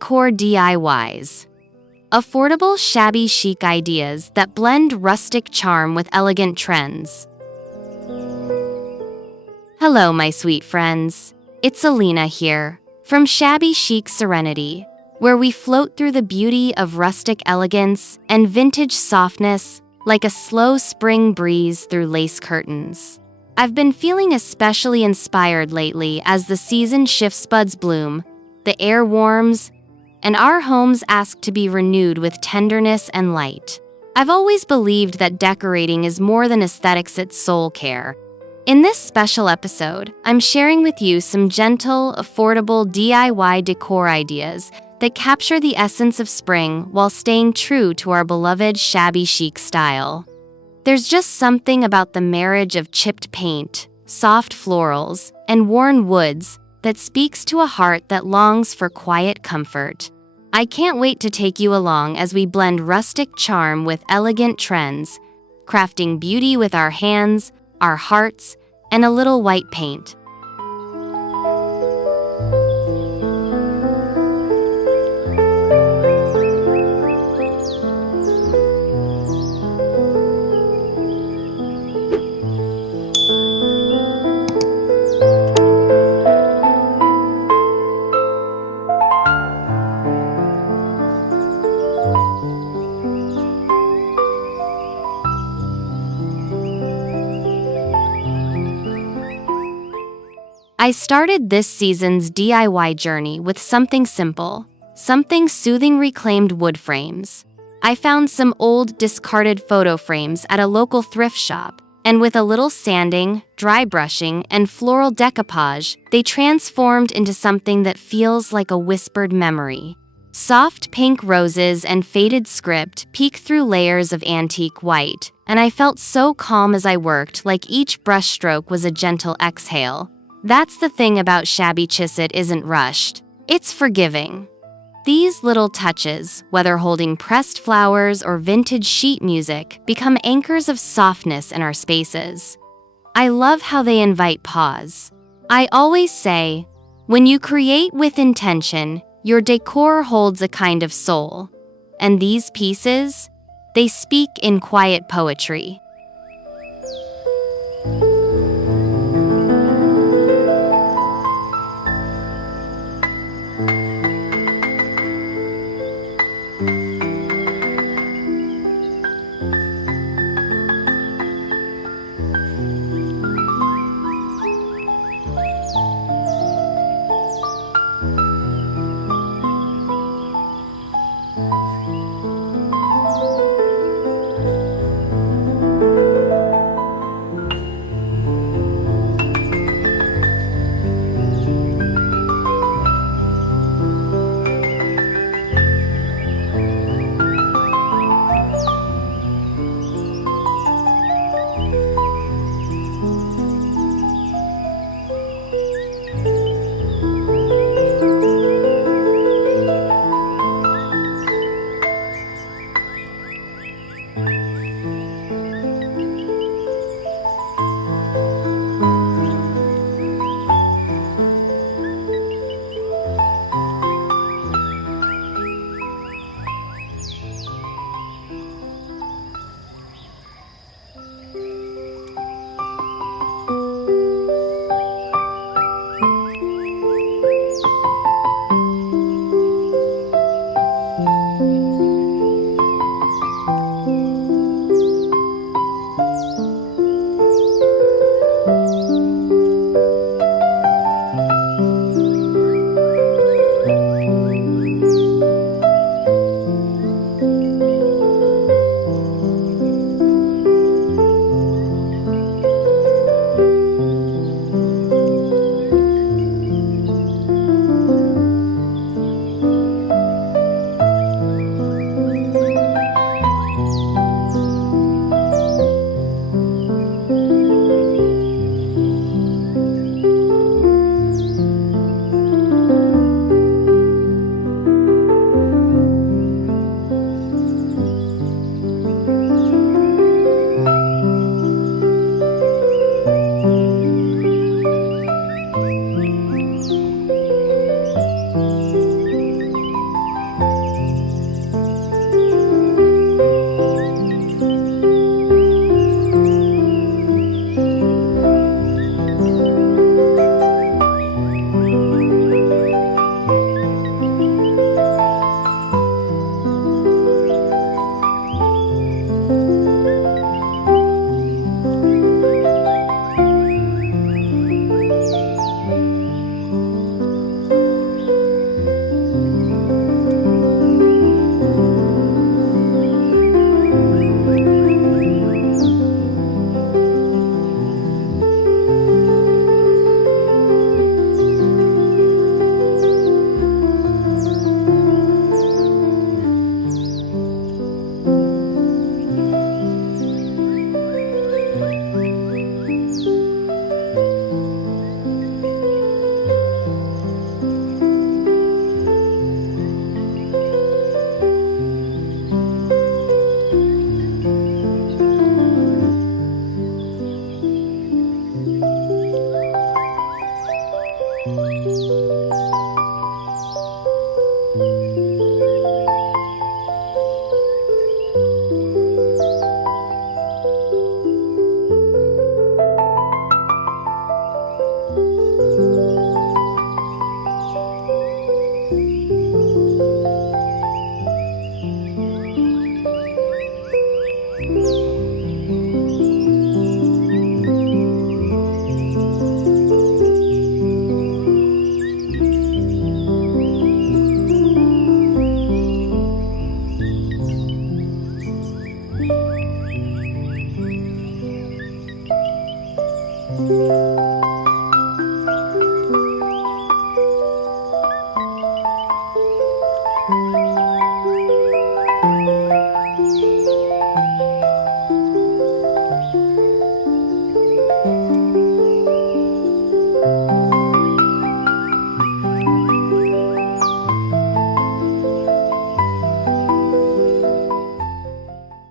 Decor DIYs. Affordable shabby chic ideas that blend rustic charm with elegant trends. Hello, my sweet friends. It's Alina here, from Shabby Chic Serenity, where we float through the beauty of rustic elegance and vintage softness like a slow spring breeze through lace curtains. I've been feeling especially inspired lately as the season shifts, buds bloom, the air warms, and our homes ask to be renewed with tenderness and light. I've always believed that decorating is more than aesthetics, it's soul care. In this special episode, I'm sharing with you some gentle, affordable DIY decor ideas that capture the essence of spring while staying true to our beloved shabby chic style. There's just something about the marriage of chipped paint, soft florals, and worn woods that speaks to a heart that longs for quiet comfort. I can't wait to take you along as we blend rustic charm with elegant trends, crafting beauty with our hands, our hearts, and a little white paint. I started this season's DIY journey with something simple, something soothing: reclaimed wood frames. I found some old, discarded photo frames at a local thrift shop, and with a little sanding, dry brushing, and floral decoupage, they transformed into something that feels like a whispered memory. Soft pink roses and faded script peek through layers of antique white, and I felt so calm as I worked, like each brushstroke was a gentle exhale. That's the thing about Shabby Chic, it isn't rushed. It's forgiving. These little touches, whether holding pressed flowers or vintage sheet music, become anchors of softness in our spaces. I love how they invite pause. I always say, when you create with intention, your decor holds a kind of soul. And these pieces, they speak in quiet poetry.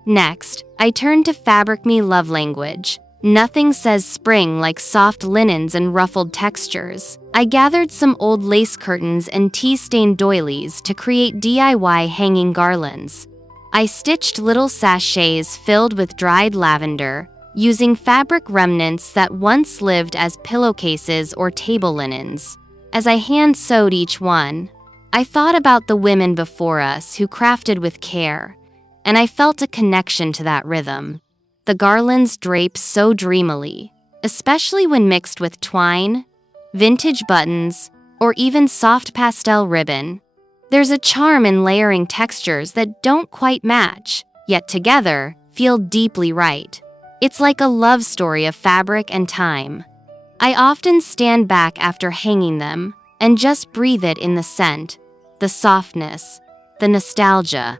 Next, I turned to Fabric Me Love Language. Nothing says spring like soft linens and ruffled textures. I gathered some old lace curtains and tea-stained doilies to create DIY hanging garlands. I stitched little sachets filled with dried lavender, using fabric remnants that once lived as pillowcases or table linens. As I hand-sewed each one, I thought about the women before us who crafted with care, and I felt a connection to that rhythm. The garlands drape so dreamily, especially when mixed with twine, vintage buttons, or even soft pastel ribbon. There's a charm in layering textures that don't quite match, yet together feel deeply right. It's like a love story of fabric and time. I often stand back after hanging them and just breathe it in the scent, the softness, the nostalgia.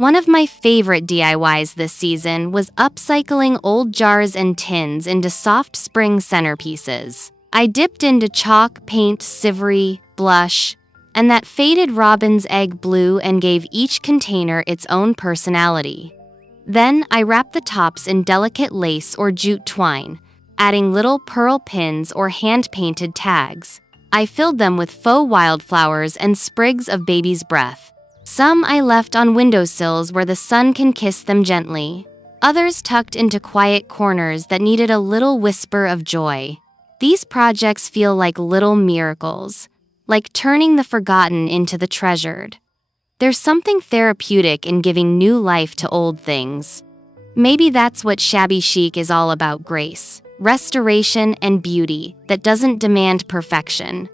One of my favorite DIYs this season was upcycling old jars and tins into soft spring centerpieces. I dipped into chalk, paint, civery, blush, and that faded robin's egg blue and gave each container its own personality. Then I wrapped the tops in delicate lace or jute twine, adding little pearl pins or hand-painted tags. I filled them with faux wildflowers and sprigs of baby's breath. Some I left on windowsills where the sun can kiss them gently. Others tucked into quiet corners that needed a little whisper of joy. These projects feel like little miracles, like turning the forgotten into the treasured. There's something therapeutic in giving new life to old things. Maybe that's what Shabby Chic is all about: grace, restoration, and beauty that doesn't demand perfection.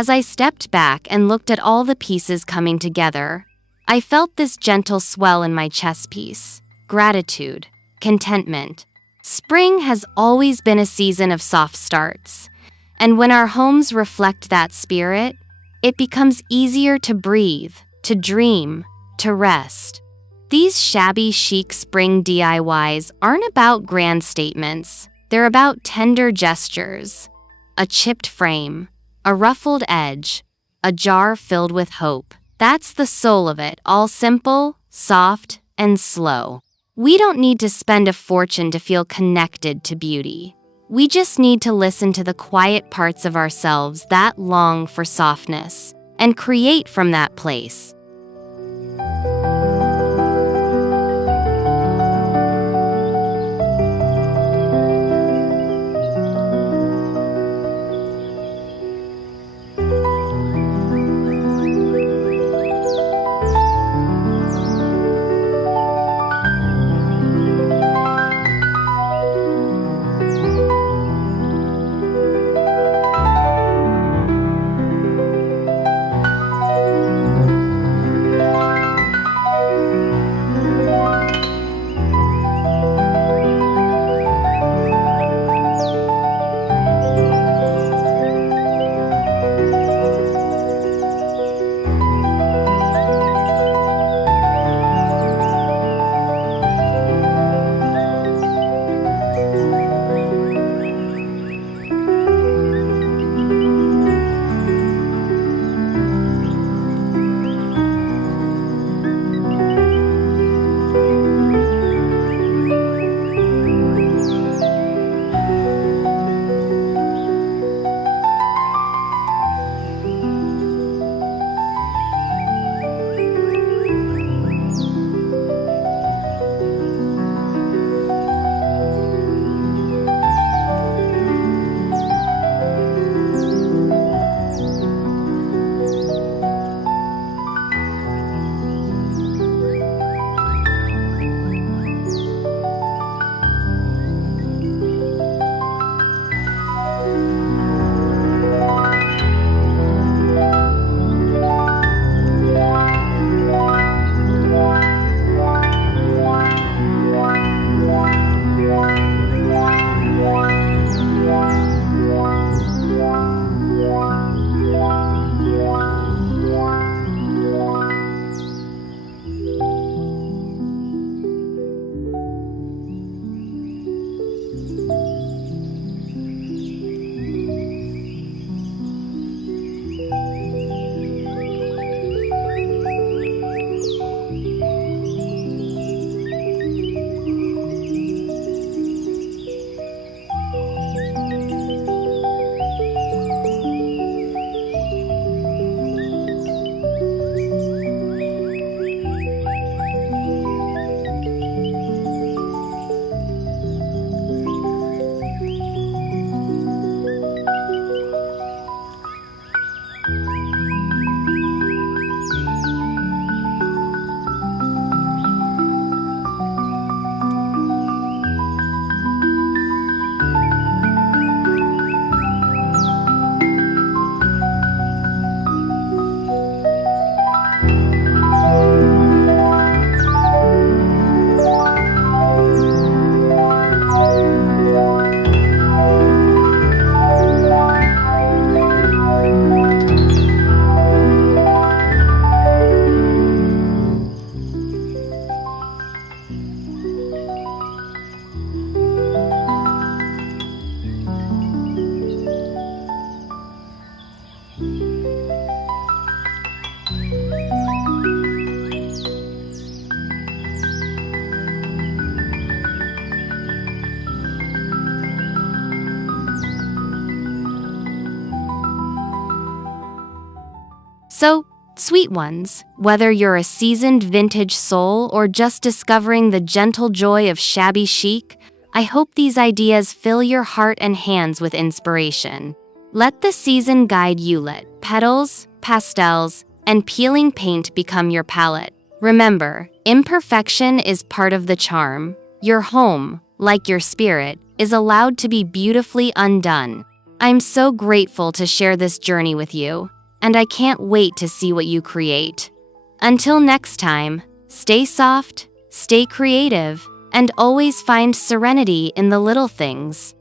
As I stepped back and looked at all the pieces coming together, I felt this gentle swell in my chest piece. Gratitude, contentment. Spring has always been a season of soft starts, and when our homes reflect that spirit, it becomes easier to breathe, to dream, to rest. These shabby chic spring DIYs aren't about grand statements. They're about tender gestures. A chipped frame, a ruffled edge, a jar filled with hope. That's the soul of it, all simple, soft, and slow. We don't need to spend a fortune to feel connected to beauty. We just need to listen to the quiet parts of ourselves that long for softness and create from that place. So, sweet ones, whether you're a seasoned vintage soul or just discovering the gentle joy of shabby chic, I hope these ideas fill your heart and hands with inspiration. Let the season guide you. Let petals, pastels, and peeling paint become your palette. Remember, imperfection is part of the charm. Your home, like your spirit, is allowed to be beautifully undone. I'm so grateful to share this journey with you, and I can't wait to see what you create. Until next time, stay soft, stay creative, and always find serenity in the little things.